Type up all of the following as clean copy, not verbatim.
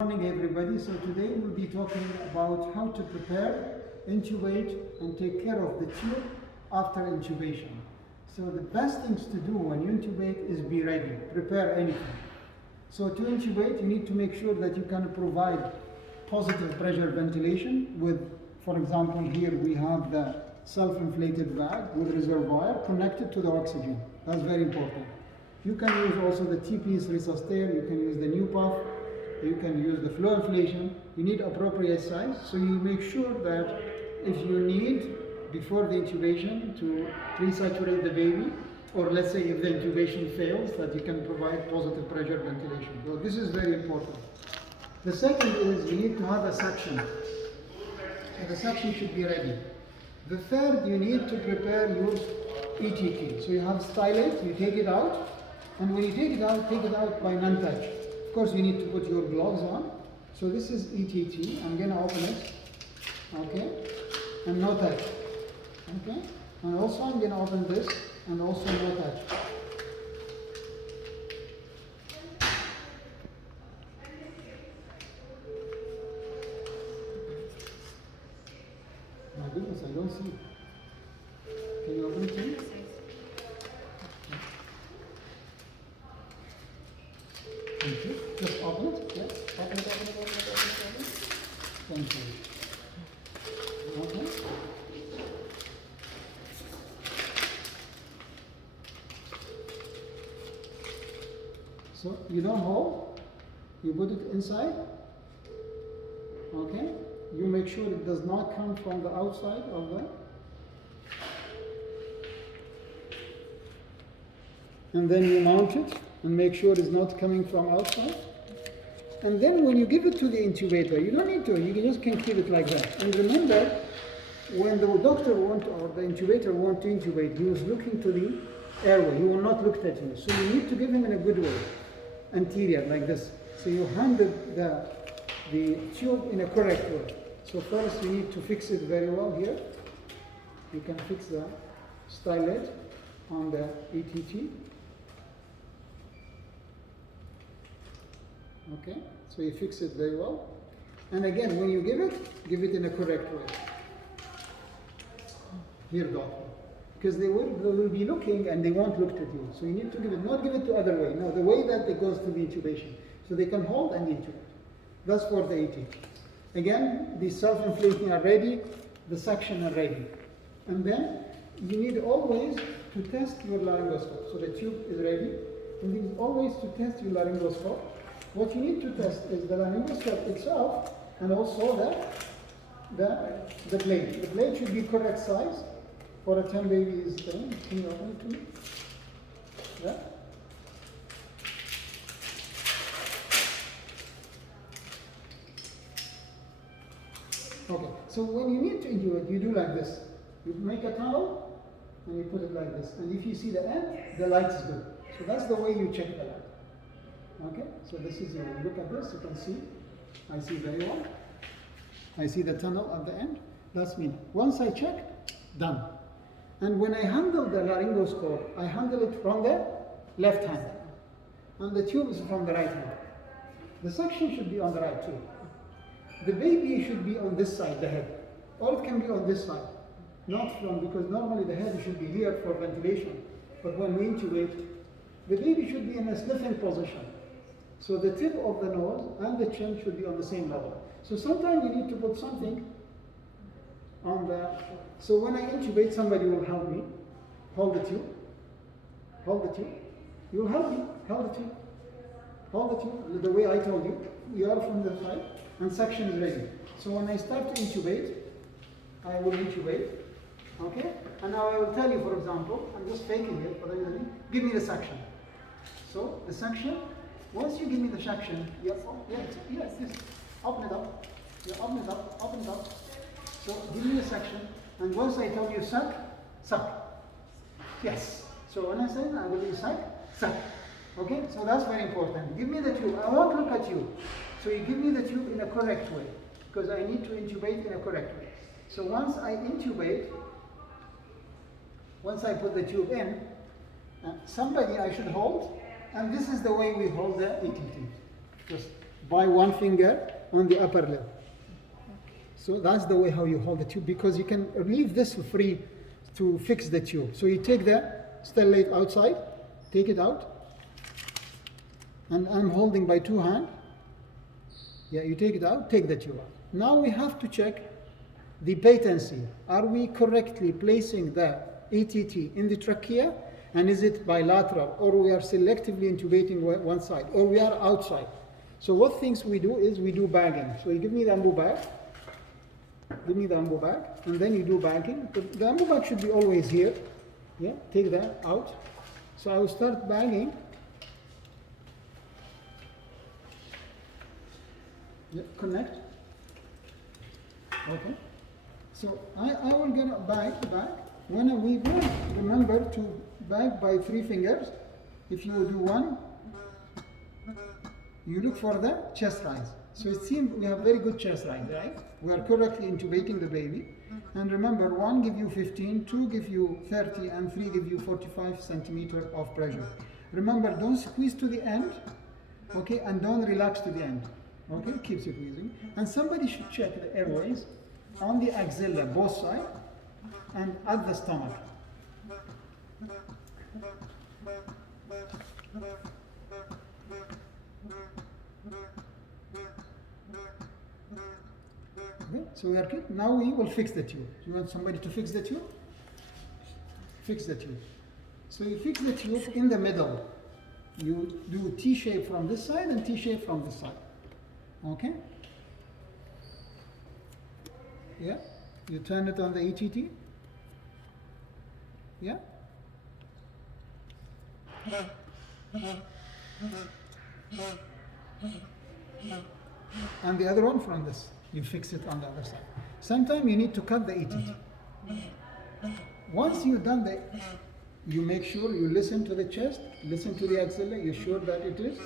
Good morning everybody. So today we'll be talking about how to prepare, intubate and take care of the tube after intubation. So the best things to do when you intubate is be ready, prepare anything. So to intubate you need to make sure that you can provide positive pressure ventilation with, for example, here we have the self-inflated bag with reservoir connected to the oxygen. That's very important. You can use also the T-piece resuscitator, you can use the new puff, you can use the flow inflation. You need appropriate size, so you make sure that if you need, before the intubation, to resaturate the baby, or let's say if the intubation fails, that you can provide positive pressure ventilation. So this is very important. The second is you need to have a suction. So the suction should be ready. The third, you need to prepare your ETT. So you have stylate, you take it out, and when you take it out by non-touch. Of course, you need to put your gloves on. So this is ETT. I'm going to open it. Okay? And no touch. Okay? And also I'm going to open this and also no touch. My goodness, I don't see. Can you open it too? Thank you. Just open it. Yes. Open it. Thank you. Okay. So you don't hold. You put it inside. Okay. You make sure it does not come from the outside of the. And then you mount it. And make sure it's not coming from outside. And then when you give it to the intubator, you don't need to, you just can keep it like that. And remember, when the doctor or the intubator want to intubate, he was looking to the airway, he will not look at you. So you need to give him in a good way, anterior, like this. So you handle the tube in a correct way. So first you need to fix it very well here. You can fix the stylet on the ETT. Okay, so you fix it very well. And again, when you give it in a correct way. Here, doctor. Because they will be looking and they won't look at you. So you need to not give it the other way. No, the way that it goes to the intubation. So they can hold and intubate. That's for the ET. Again, the self-inflating are ready, the suction are ready. And then you need always to test your laryngoscope. So the tube is ready. And you need always to test your laryngoscope. What you need to test is the laryngoscope itself and also the blade. The blade should be correct size for a 10 baby's thing. Can you open it to me? Yeah? Okay, so when you need to intubate, you do like this. You make a tunnel and you put it like this. And if you see the end, the light is good. So that's the way you check the light. Okay, so this is, you look at this, you can see, I see very well. I see the tunnel at the end. That's me. Once I check, done. And when I handle the laryngoscope, I handle it from the left hand. And the tube is from the right hand. The suction should be on the right too. The baby should be on this side, the head. Or it can be on this side. Not from, because normally the head should be here for ventilation. But when we intubate, the baby should be in a sniffing position. So the tip of the nose and the chin should be on the same level. So sometimes you need to put something on the, so when I intubate, somebody will help me. Hold the tube. Hold the tube. You will help me. Hold the tube. Hold the tube. The way I told you. You are from the side and suction is ready. So when I start to intubate, I will intubate. Okay? And now I will tell you, for example, I'm just faking it, but give me the suction. So the suction, once you give me the suction, yes, open it up. You open it up, open it up. So give me the suction, and once I tell you suck, suck. Yes. So when I say I will do suck, suck. Okay? So that's very important. Give me the tube. I won't look at you. So you give me the tube in a correct way, because I need to intubate in a correct way. So once I intubate, once I put the tube in, somebody I should hold, and this is the way we hold the ETT. Just by one finger on the upper lip. So that's the way how you hold the tube, because you can leave this free to fix the tube. So you take the stellate outside, take it out, and I'm holding by two hands. Yeah, you take it out, take the tube out. Now we have to check the patency. Are we correctly placing the ATT in the trachea, and is it bilateral, or we are selectively intubating one side, or we are outside? So what things we do is we do bagging. So you give me the ambu bag, and then you do bagging. The ambu bag should be always here. Yeah, take that out. So I will start bagging. Yeah, connect. Okay. So I will get a bag. When we go, remember to bag by three fingers. If you do one, you look for the chest rise. So it seems we have very good chest rise, right? We are correctly intubating the baby. And remember, 1 give you 15, 2 give you 30, and 3 give you 45 centimeters of pressure. Remember, don't squeeze to the end, okay, and don't relax to the end. Okay, keep squeezing. And somebody should check the airways on the axilla, both sides, and at the stomach. Okay, so we are good. Now we will fix the tube. You want somebody to fix the tube? Fix the tube. So you fix the tube in the middle. You do T-shape from this side and T-shape from this side. Okay? Yeah? You turn it on the ATT. Yeah? And the other one from this. You fix it on the other side. Sometimes you need to cut the ATT. Once you've done that, you make sure you listen to the chest, listen to the axilla, you're sure that it is,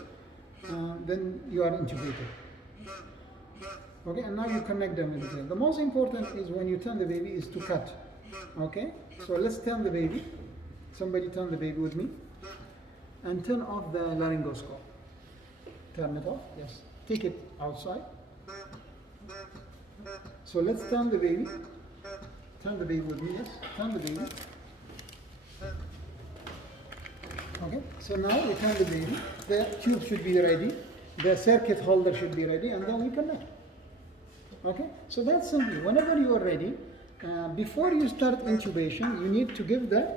then you are intubated. Okay, and now you connect them in between. The most important is when you turn the baby is to cut. Okay, so let's turn the baby. Somebody turn the baby with me. And turn off the laryngoscope. Turn it off, yes. Take it outside. So let's turn the baby. Turn the baby with me, yes. Turn the baby. Okay, so now we turn the baby. The tube should be ready. The circuit holder should be ready, and then we connect. Okay, so that's simple. Whenever you are ready, before you start intubation, you need to give the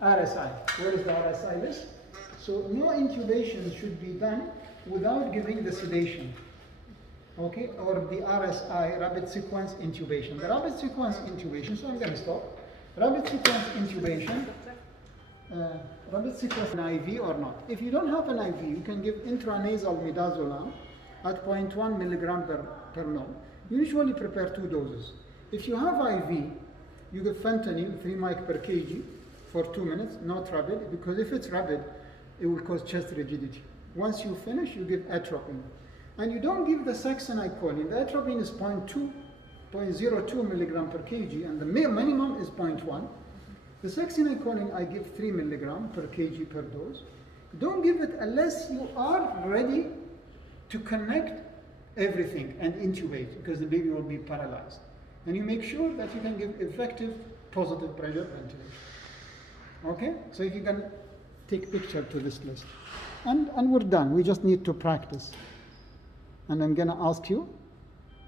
RSI. Where is the RSI list? So no intubation should be done without giving the sedation. Okay, or the RSI, rapid sequence intubation. The rapid sequence intubation, so I'm going to stop. Rapid sequence intubation, rapid sequence an IV or not. If you don't have an IV, you can give intranasal midazolam at 0.1 milligram per ml. Usually prepare 2 doses. If you have IV, you give fentanyl 3 mic per kg for 2 minutes, not rapid, because if it's rapid, it will cause chest rigidity. Once you finish, you give atropine. And you don't give the succinylcholine. The atropine is 0.02 milligram per kg, and the minimum is 0.1. The succinylcholine, I give 3 milligram per kg per dose. Don't give it unless you are ready to connect everything and intubate, because the baby will be paralyzed. And you make sure that you can give effective positive pressure ventilation. Okay? So if you can take picture to this list. And we're done. We just need to practice. And I'm going to ask you